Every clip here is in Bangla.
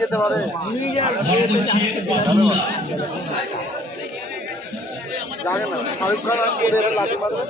যেতে পারে জানে না শাহরুখ খান আজকে লাঠি মারবে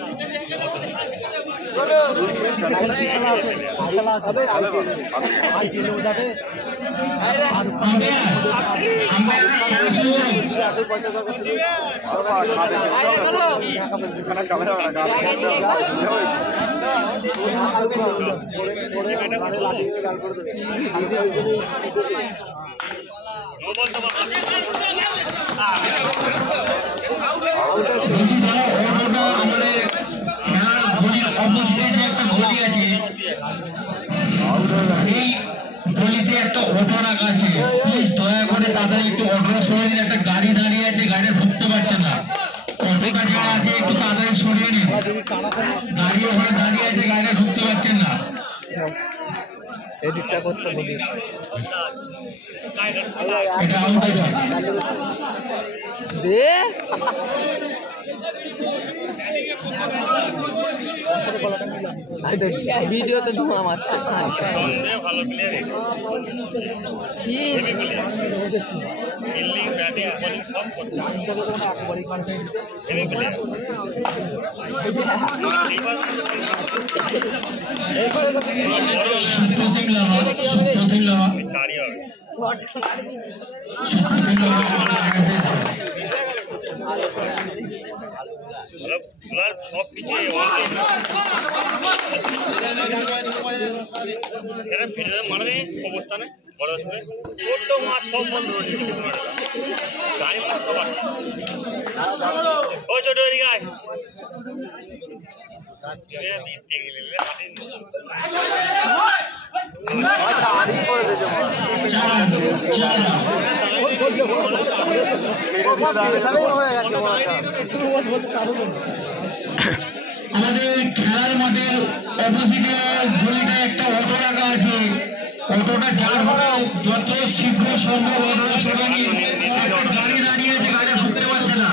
একটা অটো রাখা আছে, প্লিজ দয়া করে তাদের একটু অটো সরিয়ে একটা গাড়ি দাঁড়িয়ে আছে, গাড়ি ঢুকতে পারছে না, অটোটা যারা আছে একটু তাদের সরিয়ে নিন, গাড়ি ওখানে দাঁড়িয়ে আছে, গাড়ি ঢুকতে পারছেন না। এডিটটা করতে বলি এটা আউট আছে দে ভিডিওতে ধোঁয়া মারছে অবস্থানে বড় ছোট মাছ সব বন্ধ গাড়ি মাছ সব ও ছোট এদিকে আমাদের খেলার মাঠের অপোজিটে গলিতে একটা অটো রাখা আছে, অটোটা যার হবে যত শীঘ্র সম্ভব অটোটা সরে গিয়ে গাড়ি দাঁড়িয়ে আছে, গাড়ি ঢুকতে পারছে না।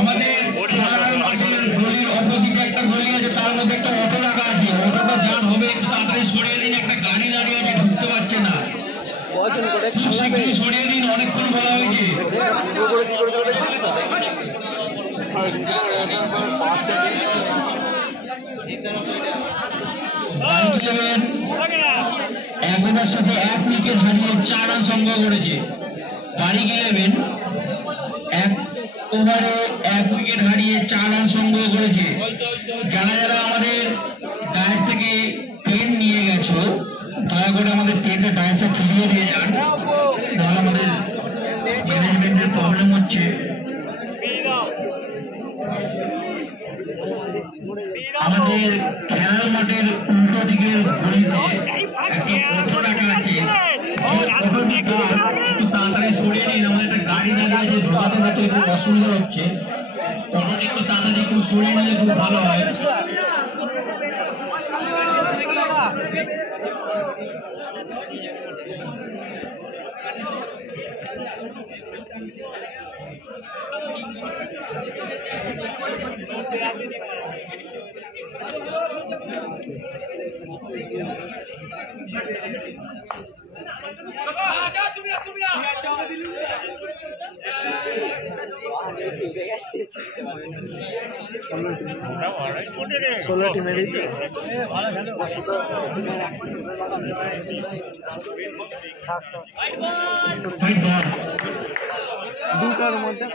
আমাদের খেলার মাঠের গলির অপোজিটে একটা গলি আছে, তার মধ্যে একটা অটো রাখা আছে, অটোটা যার হবে একটু তাড়াতাড়ি সরিয়ে দিন, একটা গাড়ি দাঁড়িয়ে আছে, ঢুকতে পারছে না, সরিয়ে দিন, অনেকক্ষণ বলা হয়েছে। একবার সাথে 1 উইকেট হারিয়ে 4 রান সংগ্রহ করেছে। বাড়ি গেলেন 1 ওভারে 1 উইকেট হারিয়ে 4 রান সংগ্রহ করেছে। যারা যারা আমাদের ডায়াস থেকে পেন নিয়ে গেছো, দয়া করে আমাদের পেনটা ডায়াসে ফিরিয়ে দিয়ে যান, নাহলে আমাদের ম্যানেজমেন্টের প্রবলেম হচ্ছে। আমাদের খেলার মাঠের উল্টো দিকের গলিতে একটা অটো রাখা আছে, একটু তাড়াতাড়ি সরিয়ে নিন, আমাদের একটা গাড়ি দাঁড়িয়ে আছে, ঢোকাতে পারছে, খুব অসুবিধা হচ্ছে, অটোটি একটু তাড়াতাড়ি খুব সরিয়ে নিলে খুব ভালো হয়। ষোলো টিমেরই দুটার মধ্যে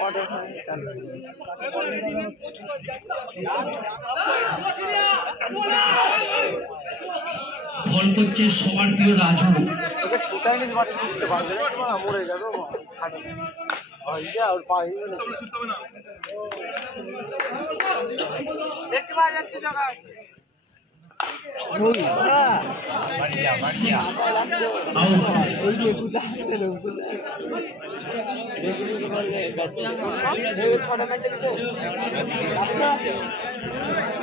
বল করছে সবার প্রিয় রাজু, ওকে ছুটাই নিতে পারবে না, মরে যাবে দেখতে পাওয়া যাচ্ছে জায়গায় ছটা ম্যাচ দেবি তো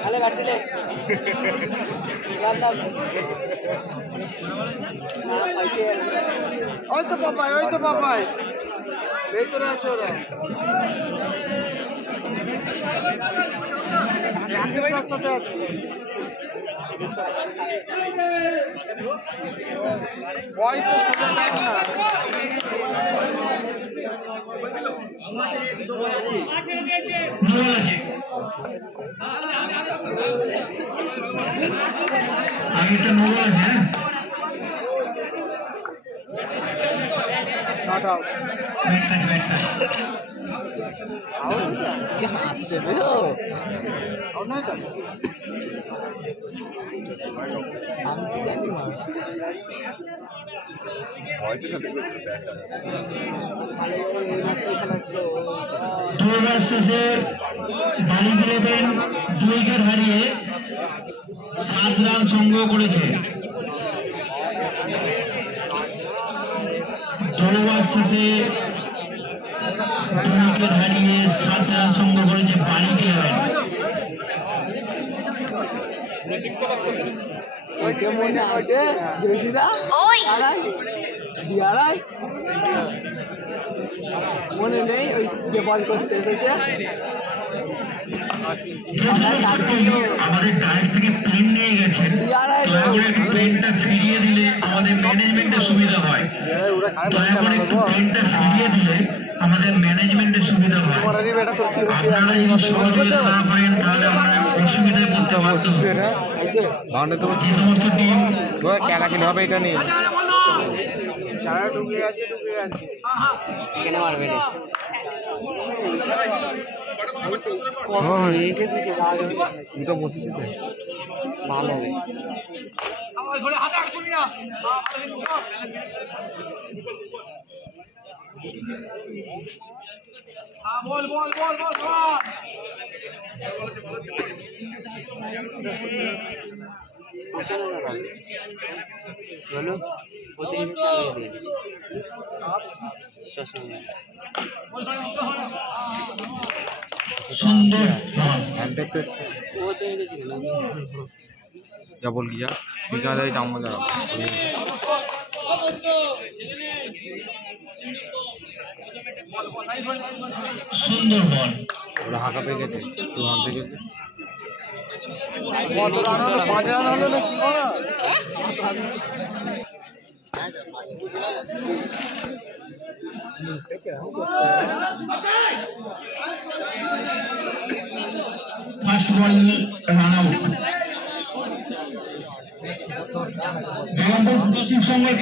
ভালো কাটছিলে ওই তো পাপাই ভেতরে আছে ওরা সাথে আছে ওই তো সোজা না আগেটা নোবল আছে নট আউট হাসছে বুঝো আউট নয় তো আমি কি জানি মা দুবার শেষে বাড়ি ফিরেবেন 2 উইকেট হারিয়ে 7 রান সংগ্রহ করেছে। দুবার শেষে 2 উইকেট হারিয়ে 7 রান সংগ্রহ করেছে বাড়ি ফিরেবেন। ওইটা মনে আছে জয়সিদা আড়াই দিয়ারাই মনে নেই ওই যে বল করতে এসেছে আমাদের টাইস থেকে পেন নিয়ে গেছেন, দয়া করে একটু পেনটা ফিরিয়ে দিলে আমাদের ম্যানেজমেন্টের সুবিধা হয়। দয়া করে একটু পেনটা ফিরিয়ে দিলে আমাদের ম্যানেজমেন্টের সুবিধা হয়। আপনারা যদি সহযোগিতা না করেন তাহলে আমরা অসুবিধায় পড়তে পারছি। যে সমস্ত টিম খেলা হবে এটা নিয়ে যারা ঢুকে আছে এখানে মারবে না দুটো বসেছে তো ভালো হবে বলো ওদের চালিয়ে দিয়ে দিচ্ছি চশমা সুন্দর वो तो इधर से ना যা বল কি যা তুই কাজ আছে আমার দ্বারা সুন্দর বল। ওরা হাঁকা পেয়ে গেছে তো আনতে গেছে কত রান হলো 5 রান হলো না কি বলো first ball run out. Begampur পুরো শিবসংঘর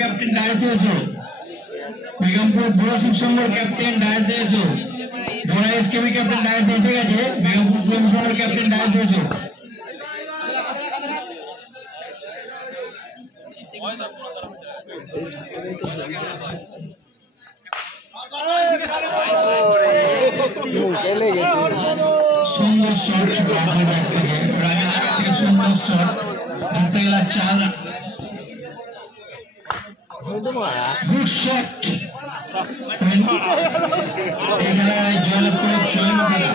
ক্যাপ্টেন ডায়াসে এসো। বেগমপুর পুরো শিবসংঘর ক্যাপ্টেন ডায়াসে এসো। বড় এসকেবি ক্যাপ্টেন ডায়াসে এসে গেছে। বেগমপুর পুরো শিবসংঘর ক্যাপ্টেন ডায়াসে এসো। সুন্দর শট রাজের ব্যাট থেকে, রাজের ব্যাট থেকে সুন্দর শট ধরতে গেল 4 রান। Good shot. এই খেলায় জয়লাভ করে জয়মুখীরা।